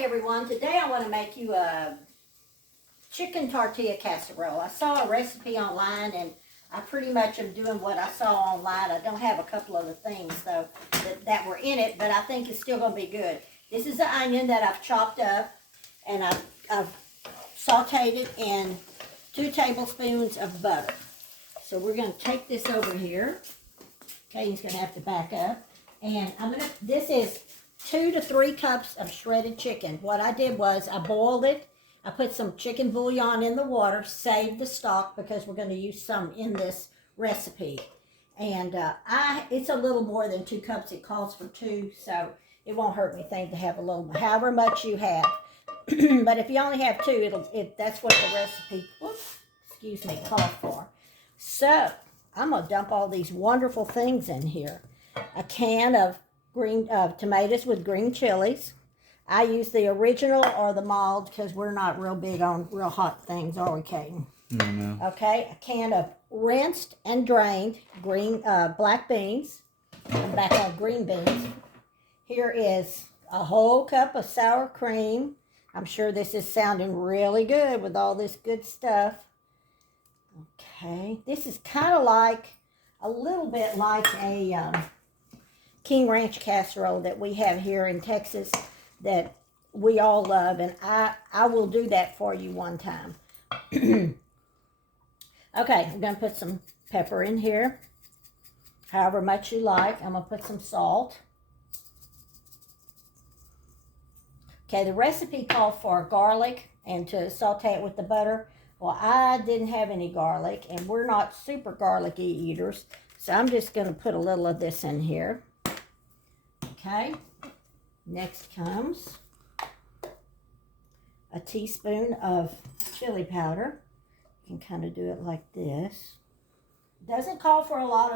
Hi everyone, today I want to make you a chicken tortilla casserole. I saw a recipe online and I pretty much am doing what I saw online. I don't have a couple of the things though that were in it, but I think it's still going to be good. This is the onion that I've chopped up and I've sauteed it in 2 tablespoons of butter. So we're going to take this over here. Katie's going to have to back up. And this is 2 to 3 cups of shredded chicken. What I did was I boiled it. I put some chicken bouillon in the water, saved the stock because we're going to use some in this recipe. And it's a little more than 2 cups. It calls for 2, so it won't hurt anything to have a little, however much you have. But if you only have 2, that's what the recipe, calls for. So I'm going to dump all these wonderful things in here. A can of tomatoes with green chilies. I use the original or the mild because we're not real big on real hot things, are we, Caden? No. Okay, a can of rinsed and drained black beans. I'm back on green beans. Here is a whole cup of sour cream. I'm sure this is sounding really good with all this good stuff. Okay, this is kind of like, a little bit like a King Ranch casserole that we have here in Texas that we all love, and I will do that for you one time. Okay, I'm going to put some pepper in here, however much you like. I'm going to put some salt. Okay, the recipe called for garlic and to saute it with the butter. Well, I didn't have any garlic, and we're not super garlicky eaters, so I'm just going to put a little of this in here. Okay, next comes a teaspoon of chili powder. You can kind of do it like this. Doesn't call for a lot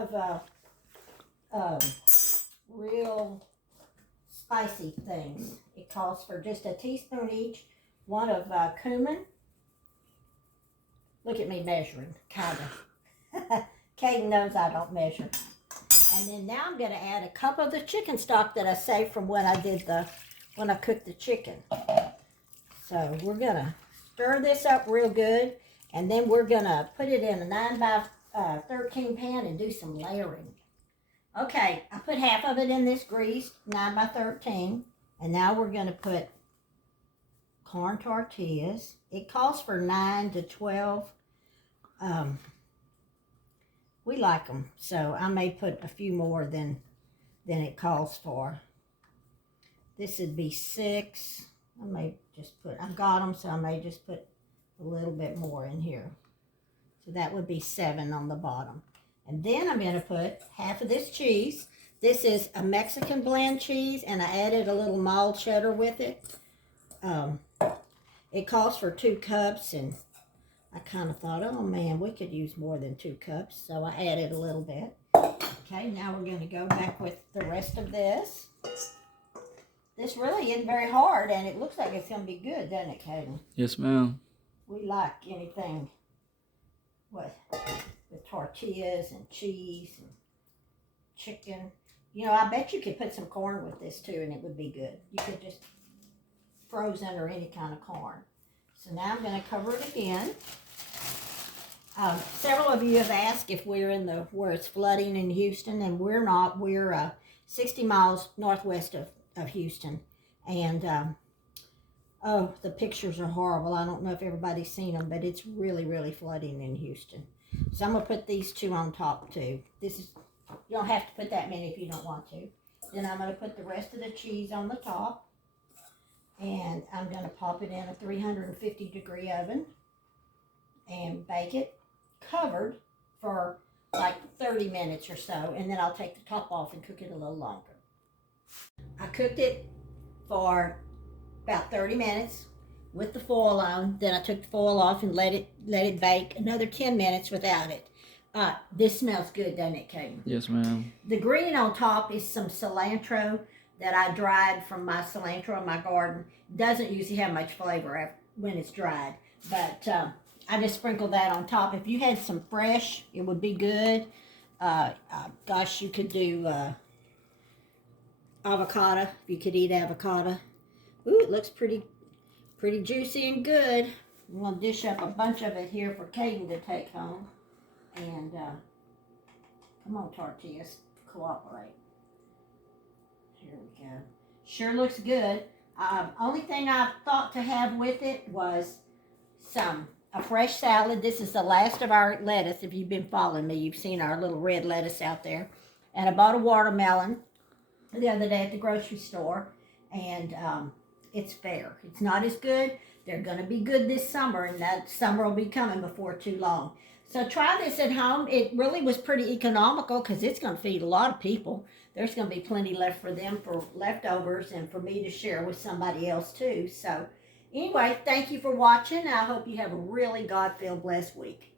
of real spicy things. It calls for just a teaspoon each. One of cumin. Look at me measuring, kind of. Caden knows I don't measure. And then now I'm going to add a cup of the chicken stock that I saved from when I cooked the chicken. So we're going to stir this up real good. And then we're going to put it in a 9 by 13 pan and do some layering. Okay, I put half of it in this greased 9 by 13. And now we're going to put corn tortillas. It calls for 9 to 12. We like them, so I may put a few more than it calls for. This would be 6. I've got them, so I may just put a little bit more in here. So that would be 7 on the bottom. And then I'm going to put half of this cheese. This is a Mexican blend cheese, and I added a little mild cheddar with it. It calls for 2 cups, and I kind of thought, oh man, we could use more than 2 cups, so I added a little bit. Okay, now we're going to go back with the rest of this. This really isn't very hard, and it looks like it's going to be good, doesn't it, Caden? Yes, ma'am. We like anything with tortillas and cheese and chicken. You know, I bet you could put some corn with this too, and it would be good. You could just frozen or any kind of corn. So now I'm going to cover it again. Several of you have asked if we're in where it's flooding in Houston, and we're not. We're 60 miles northwest of Houston, and the pictures are horrible. I don't know if everybody's seen them, but it's really, really flooding in Houston. So I'm going to put these 2 on top too. You don't have to put that many if you don't want to. Then I'm going to put the rest of the cheese on the top. And I'm going to pop it in a 350-degree oven and bake it covered for like 30 minutes or so. And then I'll take the top off and cook it a little longer. I cooked it for about 30 minutes with the foil on. Then I took the foil off and let it bake another 10 minutes without it. This smells good, doesn't it, Kate? Yes, ma'am. The green on top is some cilantro that I dried from my cilantro in my garden. Doesn't usually have much flavor when it's dried, but I just sprinkled that on top. If you had some fresh, it would be good. Gosh, you could do avocado, if you could eat avocado. Ooh, it looks pretty juicy and good. I'm going to dish up a bunch of it here for Caden to take home. And come on, tortillas, cooperate. Here we go. Sure looks good. Only thing I thought to have with it was a fresh salad. This is the last of our lettuce. If you've been following me, you've seen our little red lettuce out there. And I bought a watermelon the other day at the grocery store. And it's fair. It's not as good. They're going to be good this summer, and that summer will be coming before too long. So try this at home. It really was pretty economical because it's going to feed a lot of people. There's going to be plenty left for them for leftovers and for me to share with somebody else too. So anyway, thank you for watching. I hope you have a really God-filled blessed week.